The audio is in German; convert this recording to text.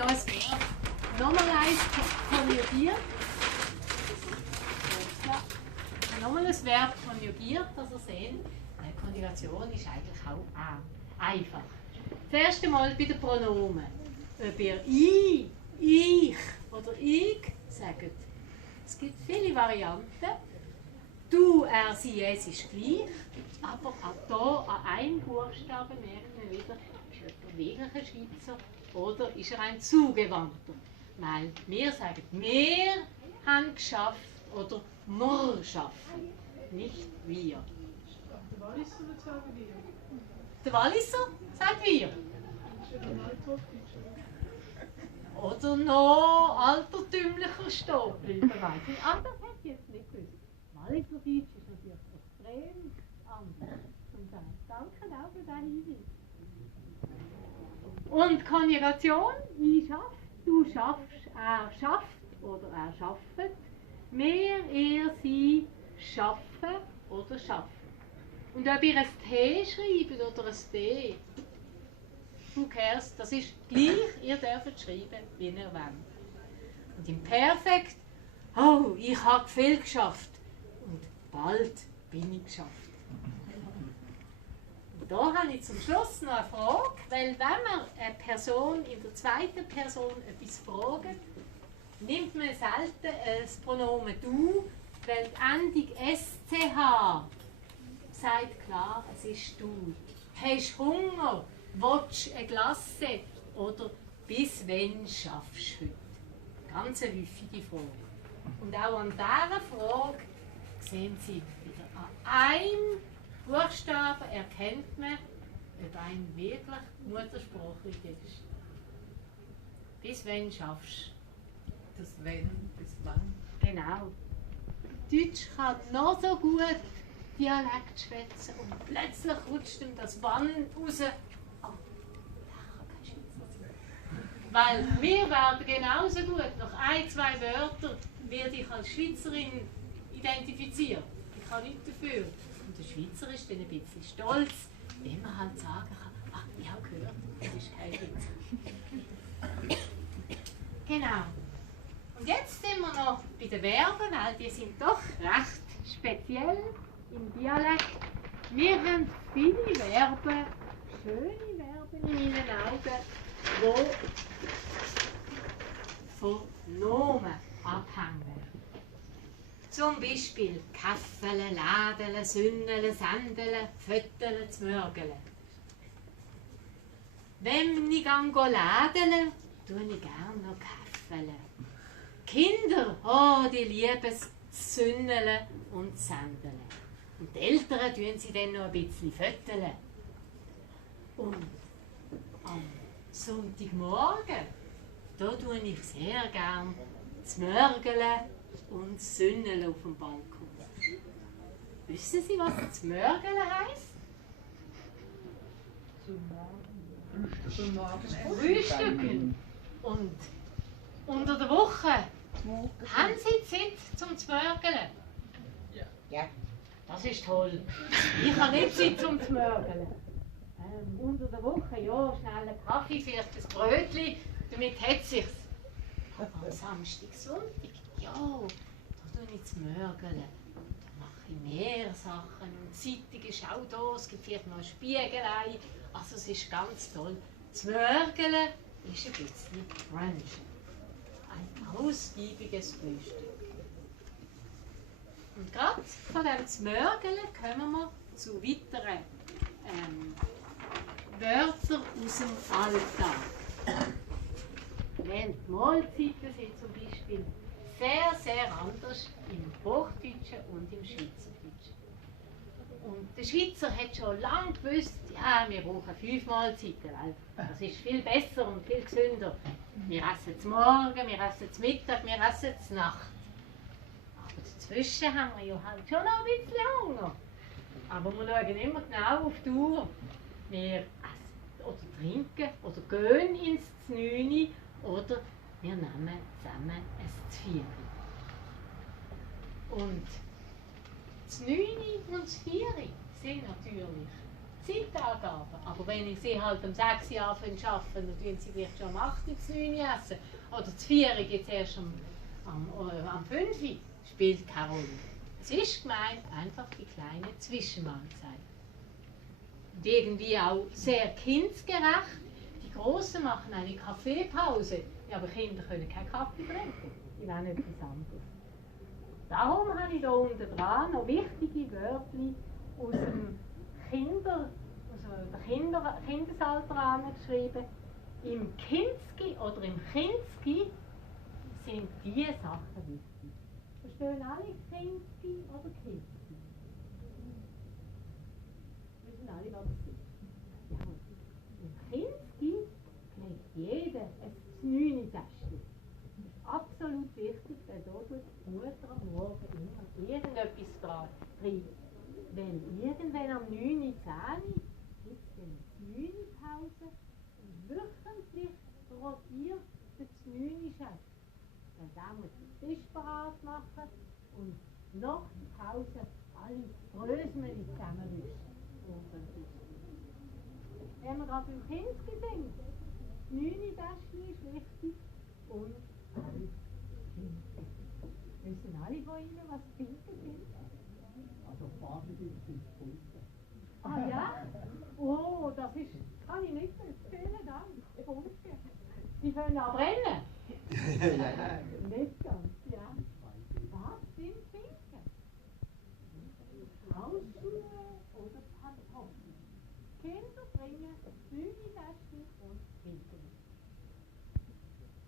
noch ein Verb. Nochmal eins konjugiert. Nochmal ein Verb konjugiert, dass ihr seht, eine Konjugation ist eigentlich auch einfach. Das erste Mal bei den Pronomen. Ob ihr ich oder ich sagt. Es gibt viele Varianten. Du, er, sie, es ist gleich. Aber auch hier an einem Buchstaben merken wir wieder, ist er wirklich ein Schweizer oder ist er ein Zugewandter. Weil wir sagen, wir haben geschafft oder wir schaffen, nicht wir. Der Walliser wird sagen wir. Der Walliser sagt wir. Oder noch altertümlicher Stopel. Das hätte ich jetzt nicht gewusst. Walliser Deutsch ist natürlich extrem anders. Danke auch für diesen Hinweis. Und Konjugation, ich schaffe, du schaffst, er schafft oder er schafft. Wir, ihr, sie schaffen oder schaffen. Und ob ihr ein T schreibt oder ein D, who cares, das ist gleich, ihr dürft schreiben, wie ihr wollt. Und im Perfekt, oh, ich habe viel geschafft und bald bin ich geschafft. Und da habe ich zum Schluss noch eine Frage, weil wenn man eine Person in der zweiten Person etwas fragt, nimmt man selten das Pronomen du, weil die Endung SCH sagt klar, es ist du. Hast du Hunger? Willst du eine Glasse? Oder bis wann schaffst du heute? Ganz eine häufige Frage. Und auch an dieser Frage sehen Sie wieder an einem Buchstaben erkennt man, ob ein wirklich muttersprachlich ist. Bis wann schaffst du? Das wenn, bis wann? Genau. Deutsch kann noch so gut Dialekt schwätzen und plötzlich rutscht ihm das Wann raus. Oh, der kann kein Schweizer sein. Weil wir werden genauso gut nach ein, zwei Wörtern werde ich als Schweizerin identifiziert. Ich kann nichts dafür. Und der Schweizer ist dann ein bisschen stolz, wenn man halt sagen kann, ich habe gehört, das ist kein Schweizer. Genau. Und jetzt sind wir noch bei den Verben, weil die sind doch recht speziell im Dialekt. Wir haben viele Verben, schöne Verben in meinen Augen, die von Nomen abhängen. Zum Beispiel Käffeln, Lädeln, Sündeln, Sendeln, Fötteln, Zmörgeln. Wenn ich lädeln, tue ich gerne noch Käffeln. Kinder, oh, die lieben es Sündeln und Sendeln. Und die Eltern tun sie dann noch ein bisschen fötteln. Und am Sonntagmorgen, da tue ich sehr gern Zmörgeln und Sündeln auf dem Balkon. Wissen Sie, was Zmörgeln heisst? Zum Morgen. Frühstücken. Und unter der Woche haben Sie Zeit zum Zmörgeln? Ja. Das ist toll. Ich habe nicht Zeit zum Zmörgeln. Unter der Woche, ja, schnell einen Kaffee, vielleicht ein Brötchen, damit hat es sich. Aber am Samstag, Sonntag, ja, da tue ich Zmörgeln. Da mache ich mehr Sachen. Und Zeitung ist auch da, es gibt vielleicht noch eine Spiegelei. Also es ist ganz toll. Zmörgeln ist ein bisschen Brunch. Ein ausgiebiges Frühstück. Und gerade von diesem Zmörgeln kommen wir zu weiteren Wörtern aus dem Alltag. Weil die Mahlzeiten sind zum Beispiel sehr, sehr anders im Hochdeutschen und im Schweizerdeutschen. Und der Schweizer hat schon lange gewusst, ja, wir brauchen 5 Mahlzeiten, weil das ist viel besser und viel gesünder. Wir essen zum Morgen, wir essen zum Mittag, wir essen zur Nacht. Aber dazwischen haben wir ja halt schon noch ein bisschen Hunger. Aber wir schauen immer genau auf die Uhr. Wir essen oder trinken oder gehen ins Znüni oder wir nehmen zusammen ein Zvieri. Und das 9 und das 4 sind natürlich Zeitangaben. Aber wenn ich sie halt um 6 Uhr anfange zu arbeiten, dann tun sie vielleicht schon um 8 Uhr, zu 9 Uhr essen. Oder zu 4 Uhr geht es erst am 5 Uhr. Spielt keine Rolle. Es ist gemeint einfach die kleine Zwischenmahlzeit. Und irgendwie auch sehr kindgerecht. Die Großen machen eine Kaffeepause. Ja, aber Kinder können keinen Kaffee trinken. Die wollen etwas anderes. Darum habe ich hier unten dran noch wichtige Wörter aus dem Kindesalter angeschrieben. Im Kinski oder im Kinski sind diese Sachen wichtig. Verstehen alle Kinski oder Kinski? Wissen alle, was es ist? Ja. Im Kinski kriegt jeder ein 9 Täschchen. Das ist absolut wichtig, weil da tut die Mutter am Morgen immer irgendetwas dran rein. Weil irgendwann am 9.10 Uhr gibt es eine 9 Pause und wöchentlich rotiert der 9 Chef. Weil der muss den Tisch parat machen und nach der Pause alle Brösmeli zusammenwischen. Wenn wir gerade beim Kinski sind, 9 Täschchen ist wichtig und alles Pinken. Wissen alle von Ihnen, was Pinken sind? Also Farbe sind Punkte. Ah ja? Oh, das ist, kann ich nicht mehr. Vielen Dank. Punkte. Sie können auch brennen.